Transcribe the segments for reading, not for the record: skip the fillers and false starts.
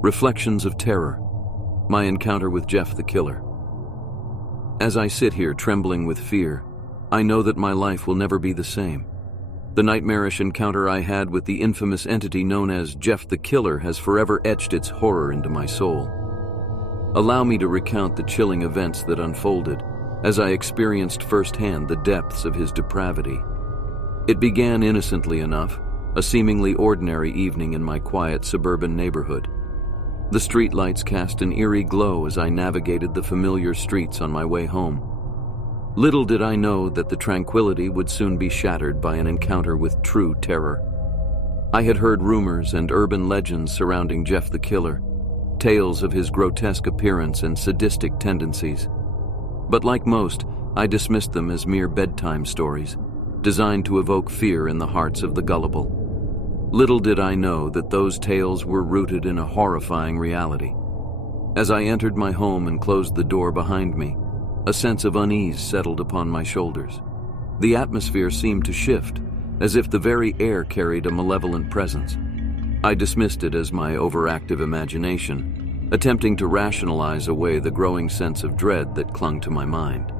Reflections of Terror. My encounter with Jeff the Killer. As I sit here trembling with fear, I know that my life will never be the same. The nightmarish encounter I had with the infamous entity known as Jeff the Killer has forever etched its horror into my soul. Allow me to recount the chilling events that unfolded as I experienced firsthand the depths of his depravity. It began innocently enough, a seemingly ordinary evening in my quiet suburban neighborhood. The streetlights cast an eerie glow as I navigated the familiar streets on my way home. Little did I know that the tranquility would soon be shattered by an encounter with true terror. I had heard rumors and urban legends surrounding Jeff the Killer, tales of his grotesque appearance and sadistic tendencies. But like most, I dismissed them as mere bedtime stories, designed to evoke fear in the hearts of the gullible. Little did I know that those tales were rooted in a horrifying reality. As I entered my home and closed the door behind me, a sense of unease settled upon my shoulders. The atmosphere seemed to shift, as if the very air carried a malevolent presence. I dismissed it as my overactive imagination, attempting to rationalize away the growing sense of dread that clung to my mind.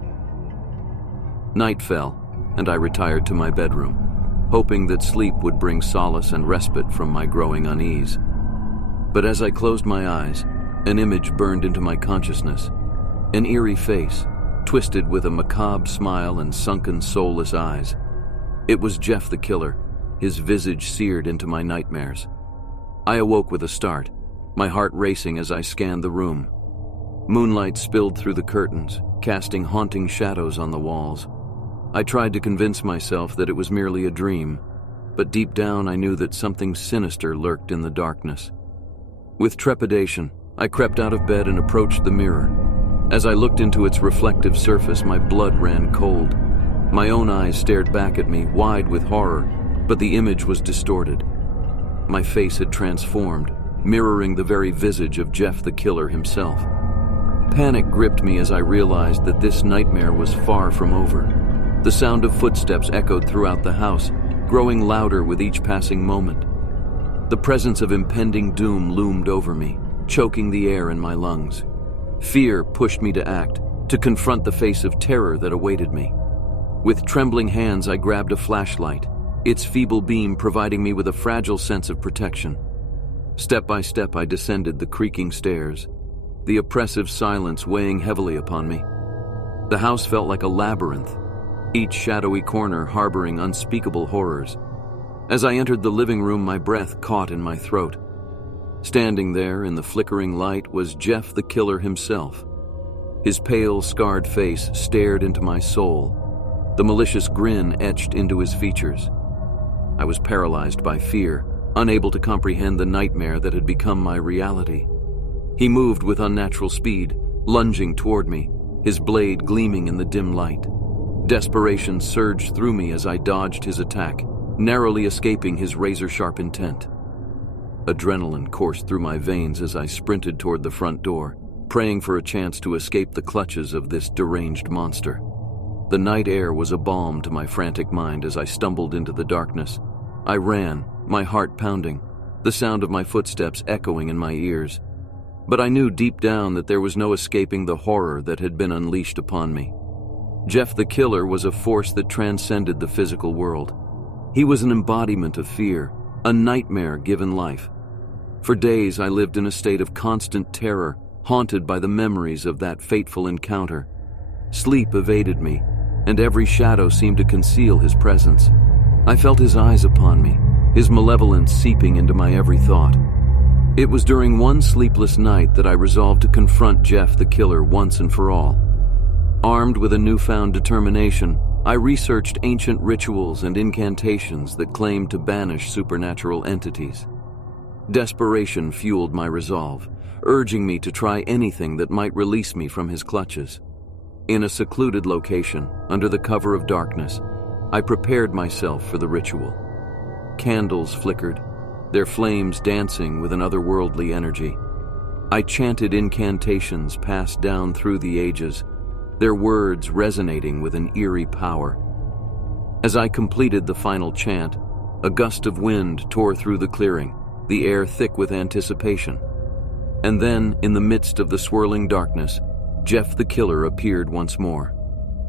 Night fell, and I retired to my bedroom, hoping that sleep would bring solace and respite from my growing unease. But as I closed my eyes, an image burned into my consciousness. An eerie face, twisted with a macabre smile and sunken, soulless eyes. It was Jeff the Killer, his visage seared into my nightmares. I awoke with a start, my heart racing as I scanned the room. Moonlight spilled through the curtains, casting haunting shadows on the walls. I tried to convince myself that it was merely a dream, but deep down I knew that something sinister lurked in the darkness. With trepidation, I crept out of bed and approached the mirror. As I looked into its reflective surface, my blood ran cold. My own eyes stared back at me, wide with horror, but the image was distorted. My face had transformed, mirroring the very visage of Jeff the Killer himself. Panic gripped me as I realized that this nightmare was far from over. The sound of footsteps echoed throughout the house, growing louder with each passing moment. The presence of impending doom loomed over me, choking the air in my lungs. Fear pushed me to act, to confront the face of terror that awaited me. With trembling hands, I grabbed a flashlight, its feeble beam providing me with a fragile sense of protection. Step by step, I descended the creaking stairs, the oppressive silence weighing heavily upon me. The house felt like a labyrinth, each shadowy corner harboring unspeakable horrors. As I entered the living room, my breath caught in my throat. Standing there in the flickering light was Jeff the Killer himself. His pale, scarred face stared into my soul, the malicious grin etched into his features. I was paralyzed by fear, unable to comprehend the nightmare that had become my reality. He moved with unnatural speed, lunging toward me, his blade gleaming in the dim light. Desperation surged through me as I dodged his attack, narrowly escaping his razor-sharp intent. Adrenaline coursed through my veins as I sprinted toward the front door, praying for a chance to escape the clutches of this deranged monster. The night air was a balm to my frantic mind as I stumbled into the darkness. I ran, my heart pounding, the sound of my footsteps echoing in my ears. But I knew deep down that there was no escaping the horror that had been unleashed upon me. Jeff the Killer was a force that transcended the physical world. He was an embodiment of fear, a nightmare given life. For days I lived in a state of constant terror, haunted by the memories of that fateful encounter. Sleep evaded me, and every shadow seemed to conceal his presence. I felt his eyes upon me, his malevolence seeping into my every thought. It was during one sleepless night that I resolved to confront Jeff the Killer once and for all. Armed with a newfound determination, I researched ancient rituals and incantations that claimed to banish supernatural entities. Desperation fueled my resolve, urging me to try anything that might release me from his clutches. In a secluded location, under the cover of darkness, I prepared myself for the ritual. Candles flickered, their flames dancing with an otherworldly energy. I chanted incantations passed down through the ages, their words resonating with an eerie power. As I completed the final chant, a gust of wind tore through the clearing, the air thick with anticipation. And then, in the midst of the swirling darkness, Jeff the Killer appeared once more.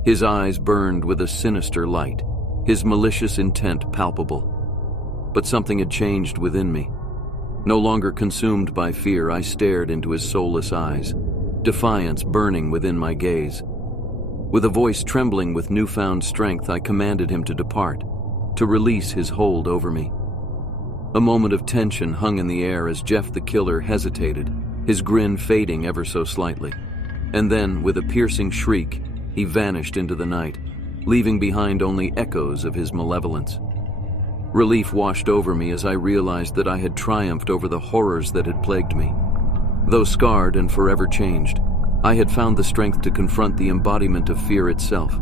His eyes burned with a sinister light, his malicious intent palpable. But something had changed within me. No longer consumed by fear, I stared into his soulless eyes, defiance burning within my gaze. With a voice trembling with newfound strength, I commanded him to depart, to release his hold over me. A moment of tension hung in the air as Jeff the Killer hesitated, his grin fading ever so slightly. And then, with a piercing shriek, he vanished into the night, leaving behind only echoes of his malevolence. Relief washed over me as I realized that I had triumphed over the horrors that had plagued me. Though scarred and forever changed, I had found the strength to confront the embodiment of fear itself.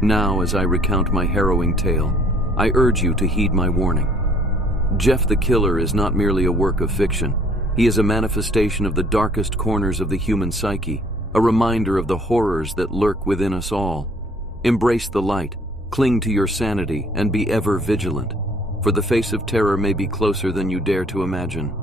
Now, as I recount my harrowing tale, I urge you to heed my warning. Jeff the Killer is not merely a work of fiction. He is a manifestation of the darkest corners of the human psyche, a reminder of the horrors that lurk within us all. Embrace the light, cling to your sanity, and be ever vigilant, for the face of terror may be closer than you dare to imagine.